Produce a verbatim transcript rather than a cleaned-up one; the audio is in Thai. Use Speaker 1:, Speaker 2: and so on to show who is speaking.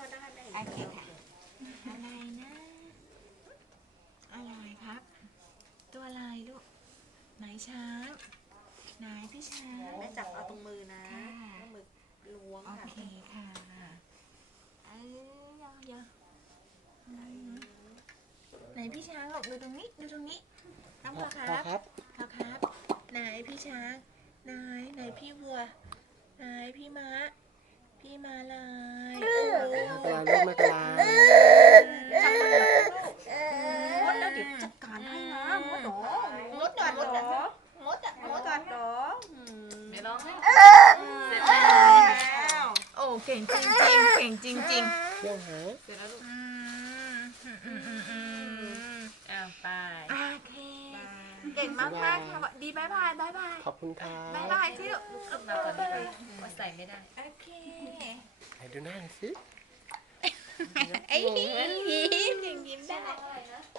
Speaker 1: ได้ได้
Speaker 2: โอเคค่ะอะไรนะอะไรครับตัวอะไรลูกไหนช้างไหนพี่ช้าง
Speaker 1: แม่จับเอาตรงมือนะ
Speaker 2: ค่ะ
Speaker 1: แล้วมือล้วง
Speaker 2: โอ
Speaker 1: ค่ะ
Speaker 2: เคค่ะเอ้ยยาวยาวไหนพี่ช้างหลบดูตรงนี้ดูตรงนี้น้องพอครับ
Speaker 3: ครับ
Speaker 2: พอครับไหนพี่ช้างไหนไหนพี่วัวไหนพี่ม้าพี่ม้าลายโอ้
Speaker 3: ไม่เป็นไรลูกไม่เป็นไร
Speaker 1: จับมันนะลูกมดแล้วเดี๋ยวจัดการให้นะมดเหรอ
Speaker 2: มดอ่ะมดอ่ะมดอ่ะ
Speaker 1: มดกัดเหรอ
Speaker 4: ไม่ร้องให้
Speaker 1: เสร็จแล้ว
Speaker 2: โอ้เก่งจริงจริงเก่งจริงจริง
Speaker 3: เรื่องหา
Speaker 4: เสร็จแล้วลูก
Speaker 2: อืมอืมอืมอืมอืม
Speaker 4: อ้าวไป
Speaker 2: โอเคเก่งมากมากค่ะดีบายบายบายบาย
Speaker 3: ขอบคุณครับ
Speaker 2: บายบายที่ลูก
Speaker 4: ขึ้นมาก่อนดีกว่าว่าใส่ไม่ได้
Speaker 2: โอเค
Speaker 3: ไหนดูหน้าหน่อยสิ
Speaker 2: ไอ้ยิ้มยิ้มยิ้มได้